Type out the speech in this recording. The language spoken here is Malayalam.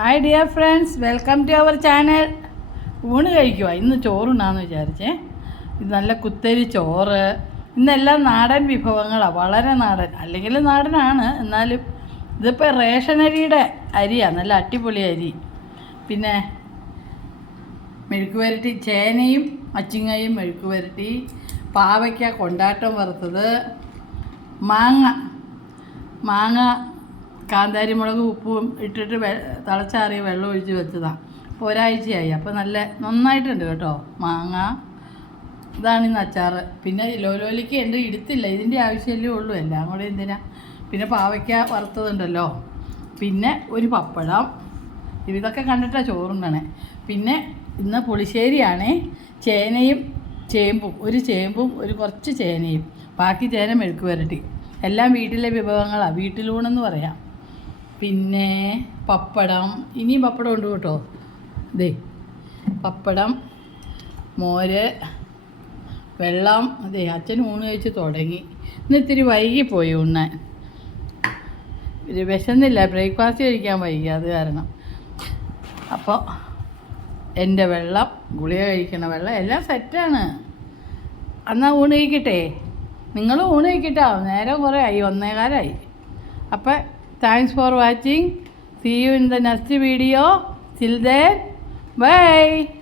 Hi dear friends, welcome to our channel. ഊണ് കഴിക്കുക. ഇന്ന് ചോറുണ്ടാന്ന് വിചാരിച്ചേ. ഇത് നല്ല കുത്തരി ചോറ്. ഇന്നെല്ലാം നാടൻ വിഭവങ്ങളാണ്, വളരെ നാടൻ. അല്ലെങ്കിൽ നാടനാണ്, എന്നാലും ഇതിപ്പോൾ റേഷനരിയുടെ അരിയാണ്, നല്ല അടിപൊളി അരി. പിന്നെ മെഴുക്ക് പുരട്ടി, ചേനയും അച്ചിങ്ങയും മെഴുക്ക് പുരട്ടി, പാവയ്ക്ക കൊണ്ടാട്ടം വറുത്തത്, മാങ്ങ കാന്താരി മുളക് ഉപ്പും ഇട്ടിട്ട് തിളച്ചാറിയ വെള്ളം ഒഴിച്ച് വെച്ചതാണ്. അപ്പോൾ ഒരാഴ്ചയായി. അപ്പോൾ നന്നായിട്ടുണ്ട് കേട്ടോ മാങ്ങ. ഇതാണ് ഇന്ന് അച്ചാറ്. പിന്നെ ലോലിക്ക് ഉണ്ട്, എടുത്തില്ല, ഇതിൻ്റെ ആവശ്യമല്ലേ ഉള്ളൂ, എല്ലാം കൂടെ എന്തിനാ. പിന്നെ പാവയ്ക്ക വറുത്തതുണ്ടല്ലോ, പിന്നെ ഒരു പപ്പടം. ഇതൊക്കെ കണ്ടിട്ടാണ് ചോറുണ്ടണേ. പിന്നെ ഇന്ന് പുളിശ്ശേരിയാണേ. ചേനയും ചേമ്പും, ഒരു ചേമ്പും ഒരു കുറച്ച് ചേനയും, ബാക്കി ചേന മെഴുക്ക് പുരട്ടി. എല്ലാം വീട്ടിലെ വിഭവങ്ങളാണ്, വീട്ടിലൂണെന്ന് പറയാം. പിന്നെ പപ്പടം, ഇനിയും പപ്പടം ഉണ്ട് കേട്ടോ. ദേ പപ്പടം, മോര്, വെള്ളം. അതെ, അച്ഛൻ ഊണ് കഴിച്ച് തുടങ്ങി. ഇന്ന് ഇത്തിരി വൈകിപ്പോയി ഉണ്ണാൻ. വിശന്നില്ല, ബ്രേക്ക്ഫാസ്റ്റ് കഴിക്കാൻ വൈകി, അത് കാരണം. അപ്പോൾ എൻ്റെ വെള്ളം, ഗുളിക കഴിക്കണ വെള്ളം എല്ലാം സെറ്റാണ്. എന്നാൽ ഊണ് കഴിക്കട്ടെ, നിങ്ങളും ഊണ് കഴിക്കട്ടോ. നേരം കുറേ ആയി, 1:15 അപ്പോൾ thanks for watching. See you in the next video. Till then, bye.